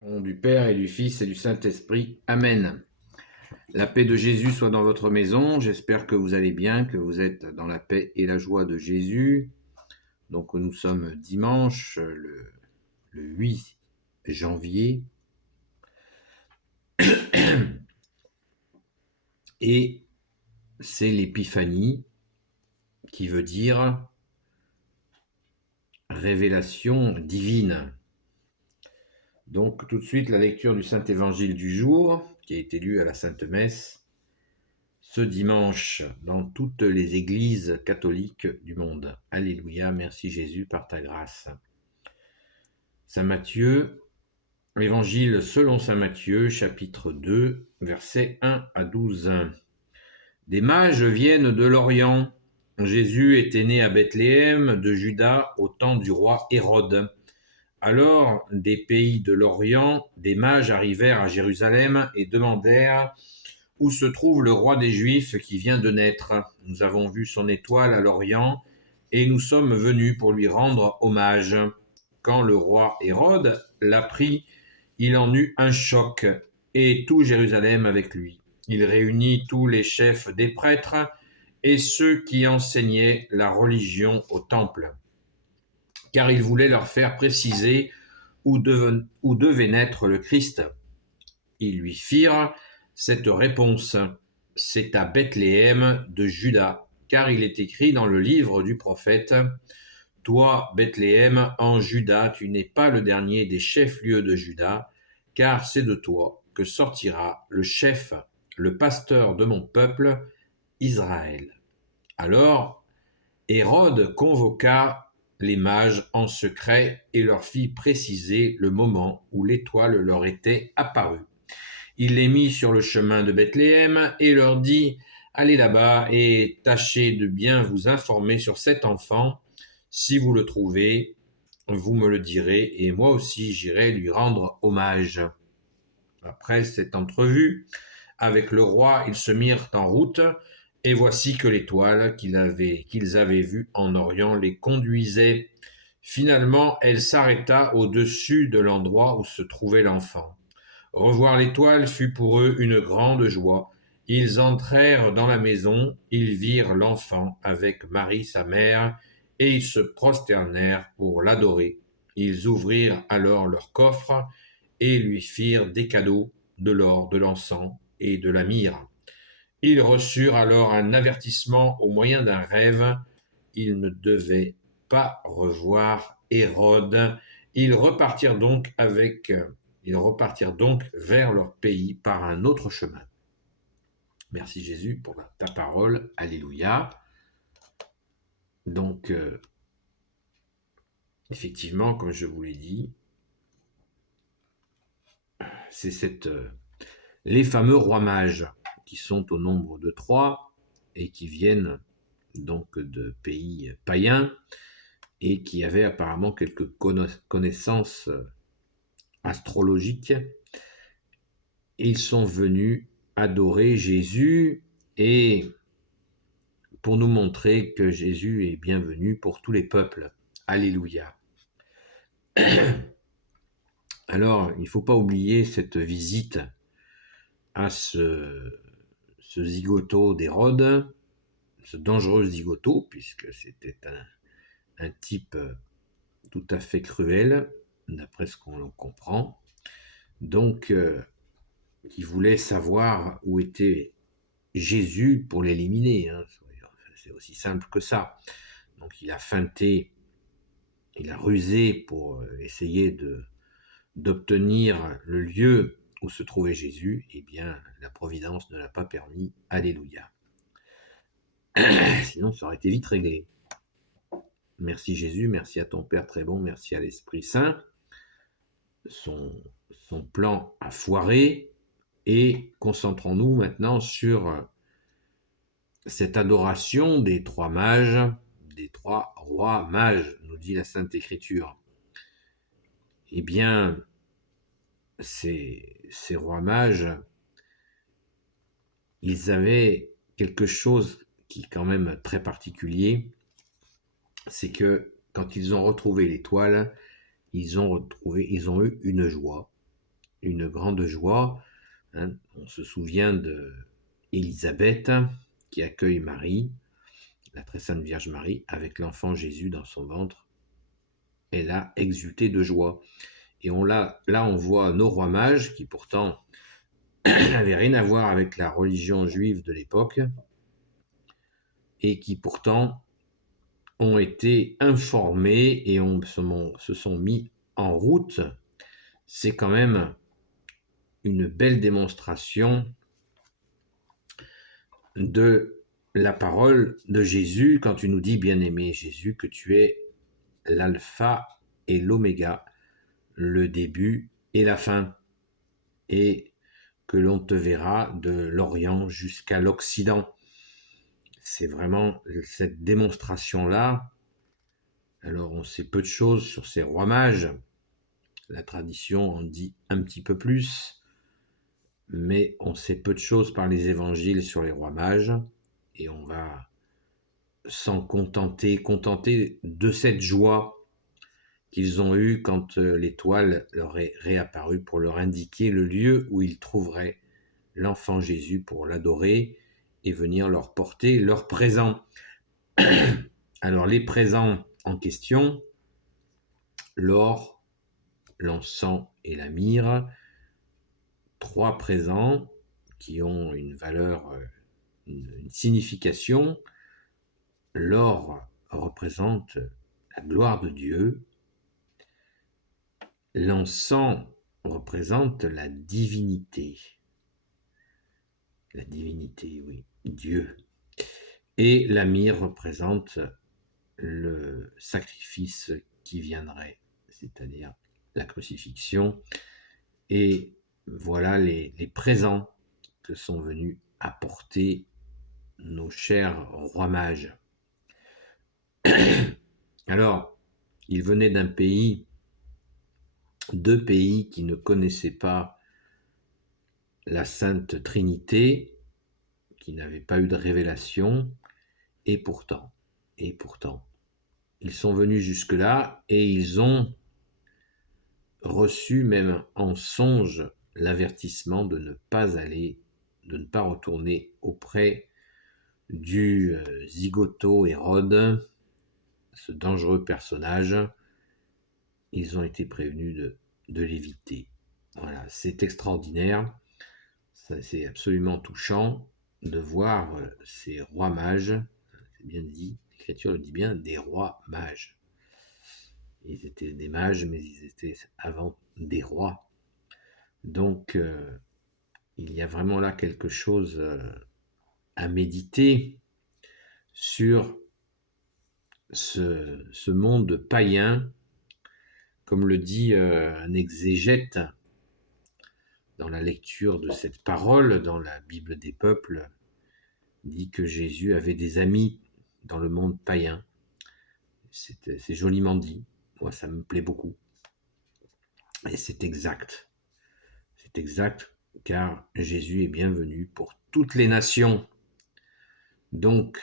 Au nom du Père et du Fils et du Saint-Esprit. Amen. La paix de Jésus soit dans votre maison. J'espère que vous allez bien, que vous êtes dans la paix et la joie de Jésus. Donc nous sommes dimanche, le 8 janvier. Et c'est l'épiphanie qui veut dire révélation divine. Donc tout de suite la lecture du Saint-Évangile du jour qui a été lu à la Sainte Messe ce dimanche dans toutes les églises catholiques du monde. Alléluia, merci Jésus par ta grâce. Saint Matthieu, Évangile selon Saint Matthieu, chapitre 2, versets 1 à 12. Des mages viennent de l'Orient. Jésus était né à Bethléem de Juda au temps du roi Hérode. Alors, des pays de l'Orient, des mages arrivèrent à Jérusalem et demandèrent: où se trouve le roi des Juifs qui vient de naître? Nous avons vu son étoile à l'Orient et nous sommes venus pour lui rendre hommage. Quand le roi Hérode l'apprit, il en eut un choc, et tout Jérusalem avec lui. Il réunit tous les chefs des prêtres et ceux qui enseignaient la religion au temple, car il voulait leur faire préciser où devait naître le Christ. Ils lui firent cette réponse: c'est à Bethléem de Juda, car il est écrit dans le livre du prophète: toi, Bethléem, en Juda, tu n'es pas le dernier des chefs-lieux de Juda, car c'est de toi que sortira le chef, le pasteur de mon peuple, Israël. Alors, Hérode convoqua les mages en secret et leur fit préciser le moment où l'étoile leur était apparue. Il les mit sur le chemin de Bethléem et leur dit: allez là-bas et tâchez de bien vous informer sur cet enfant. Si vous le trouvez, vous me le direz et moi aussi j'irai lui rendre hommage. Après cette entrevue avec le roi, ils se mirent en route et voici que l'étoile qu'ils avaient vue en Orient les conduisait. Finalement, elle s'arrêta au-dessus de l'endroit où se trouvait l'enfant. Revoir l'étoile fut pour eux une grande joie. Ils entrèrent dans la maison, ils virent l'enfant avec Marie sa mère, et ils se prosternèrent pour l'adorer. Ils ouvrirent alors leur coffre et lui firent des cadeaux, de l'or, de l'encens et de la myrrhe. Ils reçurent alors un avertissement au moyen d'un rêve. Ils ne devaient pas revoir Hérode. Ils repartirent donc vers leur pays par un autre chemin. Merci Jésus pour ta parole. Alléluia. Donc, effectivement, comme je vous l'ai dit, c'est les fameux rois mages qui sont au nombre de 3 et qui viennent donc de pays païens et qui avaient apparemment quelques connaissances astrologiques. Ils sont venus adorer Jésus et pour nous montrer que Jésus est bienvenu pour tous les peuples. Alléluia. Alors, il ne faut pas oublier cette visite à ce zigoto d'Hérode, ce dangereux zigoto, puisque c'était un type tout à fait cruel, d'après ce qu'on comprend. Donc, qui voulait savoir où était Jésus pour l'éliminer. C'est aussi simple que ça. Donc, il a feinté, il a rusé pour essayer d'obtenir le lieu où se trouvait Jésus. Eh bien, la providence ne l'a pas permis. Alléluia. Sinon, ça aurait été vite réglé. Merci Jésus, merci à ton Père très bon, merci à l'Esprit Saint. Son plan a foiré et concentrons-nous maintenant sur cette adoration des 3 mages, des 3 rois mages, nous dit la Sainte Écriture. Eh bien, ces rois mages, ils avaient quelque chose qui est quand même très particulier, c'est que quand ils ont retrouvé l'étoile, ils ont eu une joie. une grande joie. Hein. On se souvient d'Élisabeth qui accueille Marie, la très sainte Vierge Marie, avec l'enfant Jésus dans son ventre. Elle a exulté de joie. Et là, on voit nos rois mages qui pourtant n'avaient rien à voir avec la religion juive de l'époque et qui pourtant ont été informés et se sont mis en route. C'est quand même une belle démonstration de la parole de Jésus quand tu nous dis, bien-aimé Jésus, que tu es l'alpha et l'oméga, le début et la fin, et que l'on te verra de l'Orient jusqu'à l'Occident. C'est vraiment cette démonstration-là. Alors on sait peu de choses sur ces rois mages, la tradition en dit un petit peu plus, mais on sait peu de choses par les évangiles sur les rois mages, et on va s'en contenter de cette joie qu'ils ont eue quand l'étoile leur est réapparue pour leur indiquer le lieu où ils trouveraient l'enfant Jésus pour l'adorer et venir leur porter leurs présents. Alors les présents en question, l'or, l'encens et la myrrhe, 3 présents qui ont une valeur, une signification. L'or représente la gloire de Dieu. L'encens représente la divinité. La divinité, oui, Dieu. Et la myrrhe représente le sacrifice qui viendrait, c'est-à-dire la crucifixion. Et voilà les présents que sont venus apporter nos chers rois mages. Alors, ils venaient d'un pays, 2 pays qui ne connaissaient pas la Sainte Trinité, qui n'avaient pas eu de révélation, et pourtant, ils sont venus jusque-là et ils ont reçu même en songe l'avertissement de ne pas aller, de ne pas retourner auprès du zigoto Hérode, ce dangereux personnage. Ils ont été prévenus de l'éviter. Voilà, c'est extraordinaire, c'est absolument touchant de voir ces rois mages, c'est bien dit, l'Écriture le dit bien, des rois mages. Ils étaient des mages, mais ils étaient avant des rois. Donc, il y a vraiment là quelque chose à méditer sur ce monde païen, comme le dit un exégète dans la lecture de cette parole dans la Bible des peuples, dit que Jésus avait des amis dans le monde païen. C'est joliment dit. Moi, ça me plaît beaucoup. Et c'est exact. C'est exact, car Jésus est bienvenu pour toutes les nations. Donc,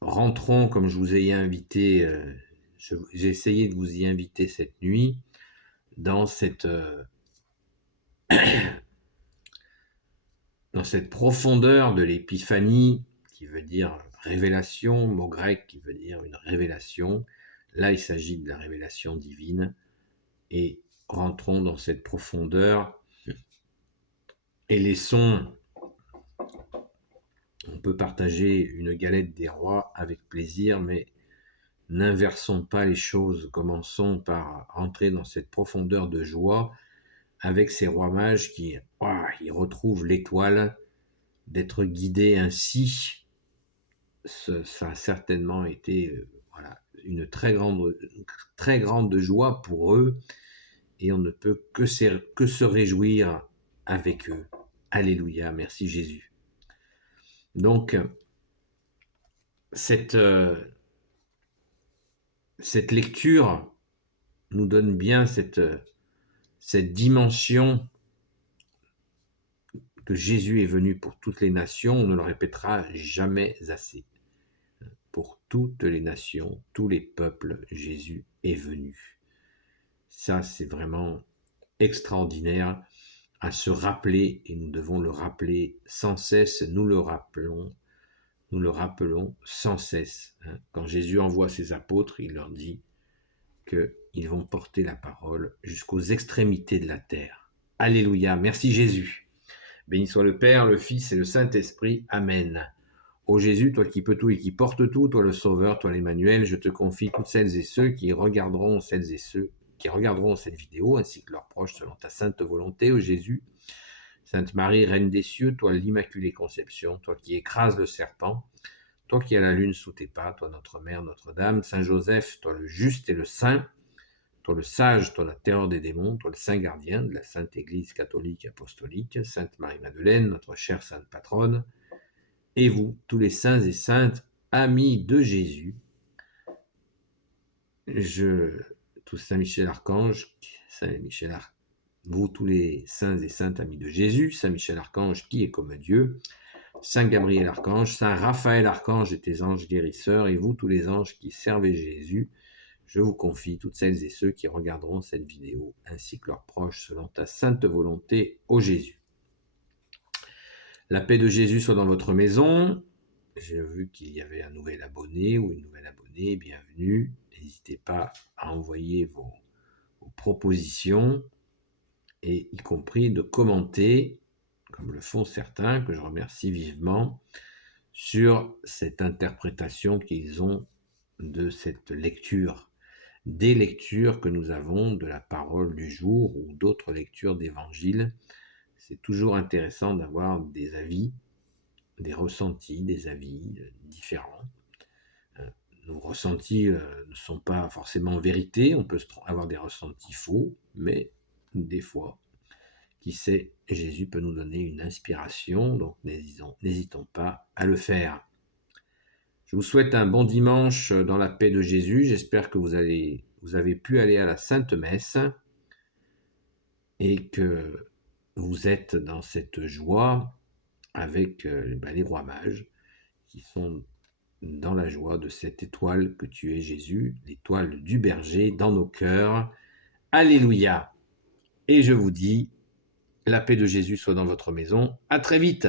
rentrons, comme je vous ai invité, j'ai essayé de vous y inviter cette nuit, dans cette profondeur de l'épiphanie, qui veut dire révélation, mot grec qui veut dire une révélation. Là, il s'agit de la révélation divine, et rentrons dans cette profondeur et laissons, on peut partager une galette des rois avec plaisir, mais n'inversons pas les choses, commençons par rentrer dans cette profondeur de joie avec ces rois mages qui ils retrouvent l'étoile, d'être guidés ainsi. Ça a certainement été une très grande joie pour eux, et on ne peut que se réjouir avec eux. Alléluia, merci Jésus. Donc, cette lecture nous donne bien cette dimension que Jésus est venu pour toutes les nations. On ne le répétera jamais assez. Pour toutes les nations, tous les peuples, Jésus est venu. Ça, c'est vraiment extraordinaire à se rappeler, et nous devons le rappeler sans cesse, nous le rappelons sans cesse. Quand Jésus envoie ses apôtres, il leur dit qu'ils vont porter la parole jusqu'aux extrémités de la terre. Alléluia, merci Jésus. Béni soit le Père, le Fils et le Saint-Esprit. Amen. Ô Jésus, toi qui peux tout et qui portes tout, toi le Sauveur, toi l'Emmanuel, je te confie toutes celles et ceux qui regarderont cette vidéo, ainsi que leurs proches selon ta sainte volonté, ô Jésus. Sainte Marie, Reine des cieux, toi l'Immaculée Conception, toi qui écrases le serpent, toi qui as la lune sous tes pas, toi notre Mère, Notre-Dame, Saint Joseph, toi le juste et le saint, toi le sage, toi la terreur des démons, toi le saint gardien de la Sainte Église catholique et apostolique, Sainte Marie-Madeleine, notre chère sainte patronne, et vous, tous les saints et saintes, amis de Jésus, tout Saint-Michel Archange, vous tous les saints et saintes amis de Jésus, Saint Michel Archange qui est comme Dieu, Saint Gabriel Archange, Saint Raphaël Archange et tes anges guérisseurs, et vous tous les anges qui servez Jésus, je vous confie toutes celles et ceux qui regarderont cette vidéo, ainsi que leurs proches, selon ta sainte volonté, ô Jésus. La paix de Jésus soit dans votre maison. J'ai vu qu'il y avait un nouvel abonné ou une nouvelle abonnée, bienvenue. N'hésitez pas à envoyer vos propositions, et y compris de commenter, comme le font certains, que je remercie vivement, sur cette interprétation qu'ils ont de cette lecture, des lectures que nous avons de la parole du jour ou d'autres lectures d'évangile. C'est toujours intéressant d'avoir des avis, des ressentis, des avis différents. Nos ressentis ne sont pas forcément vérité, on peut avoir des ressentis faux, mais des fois, qui sait, Jésus peut nous donner une inspiration, donc n'hésitons pas à le faire. Je vous souhaite un bon dimanche dans la paix de Jésus. J'espère que vous avez pu aller à la Sainte Messe et que vous êtes dans cette joie avec les rois mages qui sont dans la joie de cette étoile que tu es, Jésus, l'étoile du berger dans nos cœurs. Alléluia. Et je vous dis, la paix de Jésus soit dans votre maison. À très vite.